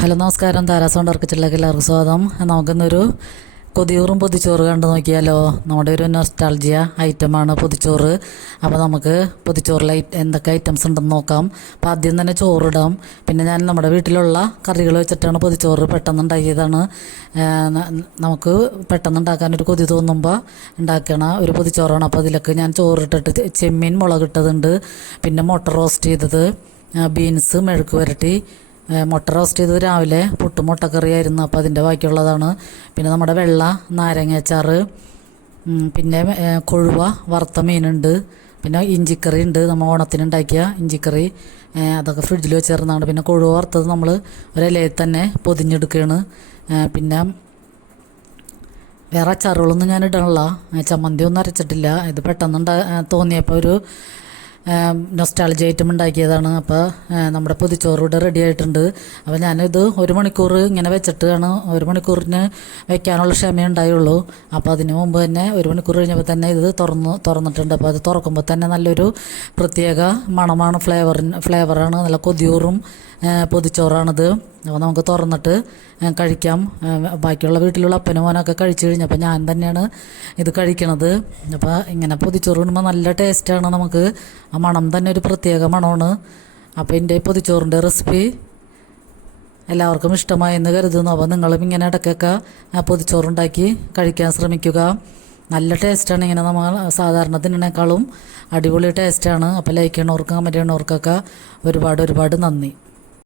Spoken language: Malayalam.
ഹലോ നമസ്കാരം, താരാസൗണ്ട് അർക്കിച്ചിലേക്ക് എല്ലാവർക്കും സ്വാഗതം. നമുക്കിന്നൊരു കൊതിയൂറും പൊതിച്ചോറ് കണ്ടു നോക്കിയാലോ. നമ്മുടെ ഒരു നൊസ്റ്റാൾജിയ ഐറ്റമാണ് പൊതിച്ചോറ്. അപ്പോൾ നമുക്ക് പൊതിച്ചോറിൽ എന്തൊക്കെ ഐറ്റംസ് ഉണ്ടെന്ന് നോക്കാം. അപ്പോൾ ആദ്യം തന്നെ ചോറിടാം. പിന്നെ ഞാൻ നമ്മുടെ വീട്ടിലുള്ള കറികൾ വെച്ചിട്ടാണ് പൊതിച്ചോറ് പെട്ടെന്ന് ഉണ്ടാക്കിയതാണ്. നമുക്ക് പെട്ടെന്ന് ഉണ്ടാക്കാനൊരു കൊതി തോന്നുമ്പോൾ ഉണ്ടാക്കണ ഒരു പൊതിച്ചോറാണ്. അപ്പോൾ അതിലേക്ക് ഞാൻ ചോറിട്ടിട്ട് ചെമ്മീൻ മുളകിട്ടതുണ്ട്, പിന്നെ മുട്ട റോസ്റ്റ് ചെയ്തത്, ബീൻസ് മെഴുക്ക് പുരട്ടി, മുട്ട റോസ്റ്റ് ചെയ്തത് രാവിലെ പുട്ടും മുട്ടക്കറിയായിരുന്നു. അപ്പോൾ അതിൻ്റെ ബാക്കിയുള്ളതാണ്. പിന്നെ നമ്മുടെ വെള്ള നാരങ്ങ അച്ചാറ്, പിന്നെ കൊഴുവ വറുത്ത മീനുണ്ട്, പിന്നെ ഇഞ്ചിക്കറി ഉണ്ട്, നമ്മൾ ഓണത്തിനുണ്ടാക്കിയ ഇഞ്ചിക്കറി. അതൊക്കെ ഫ്രിഡ്ജിൽ വെച്ചിരുന്നതാണ്. പിന്നെ കൊഴുവ വറുത്തത് നമ്മൾ ഒരിലയിൽ തന്നെ പൊതിഞ്ഞെടുക്കുകയാണ്. പിന്നെ വേറെ അച്ചാറുകളൊന്നും ഞാൻ ഇടണില്ല. ചമ്മന്തി ഒന്നും അരച്ചിട്ടില്ല. ഇത് പെട്ടെന്ന് തോന്നിയപ്പോൾ ഒരു നൊസ്റ്റാൾജി ഐറ്റം ഉണ്ടാക്കിയതാണ്. അപ്പോൾ നമ്മുടെ പൊതിച്ചോറ് ഇവിടെ റെഡി ആയിട്ടുണ്ട്. അപ്പോൾ ഞാനിത് 1 മണിക്കൂർ ഇങ്ങനെ വെച്ചിട്ടാണ്, 1 മണിക്കൂറിന് വെക്കാനുള്ള ക്ഷമയുണ്ടായുള്ളൂ. അപ്പോൾ അതിന് മുമ്പ് തന്നെ 1 മണിക്കൂർ കഴിഞ്ഞപ്പോൾ തന്നെ ഇത് തുറന്നിട്ടുണ്ട്. അപ്പോൾ അത് തുറക്കുമ്പോൾ തന്നെ നല്ലൊരു പ്രത്യേക മണമാണ്, ഫ്ലേവറാണ്. നല്ല കൊതിയൂറും പൊതിച്ചോറാണിത്. അപ്പോൾ നമുക്ക് തുറന്നിട്ട് കഴിക്കാം. ബാക്കിയുള്ള വീട്ടിലുള്ള അപ്പനും മോനൊക്കെ കഴിച്ചു കഴിഞ്ഞപ്പോൾ ഞാൻ തന്നെയാണ് ഇത് കഴിക്കണത്. അപ്പോൾ ഇങ്ങനെ പൊതിച്ചോറ് ഇടുമ്പോൾ നല്ല ടേസ്റ്റാണ്. നമുക്ക് ആ മണം തന്നെ ഒരു പ്രത്യേക മണമാണ്. അപ്പോൾ എൻ്റെ പൊതിച്ചോറിൻ്റെ റെസിപ്പി എല്ലാവർക്കും ഇഷ്ടമായെന്ന് കരുതുന്നു. അപ്പോൾ നിങ്ങളും ഇങ്ങനെ ഇടയ്ക്കൊക്കെ പൊതിച്ചോറുണ്ടാക്കി കഴിക്കാൻ ശ്രമിക്കുക. നല്ല ടേസ്റ്റാണ്. ഇങ്ങനെ നമ്മൾ സാധാരണ തിന്നണേക്കാളും അടിപൊളി ടേസ്റ്റാണ്. അപ്പോൾ ലൈക്ക് ചെയ്യണവർക്കും കമൻറ്റ് ചെയ്യണവർക്കൊക്കെ ഒരുപാട് നന്ദി.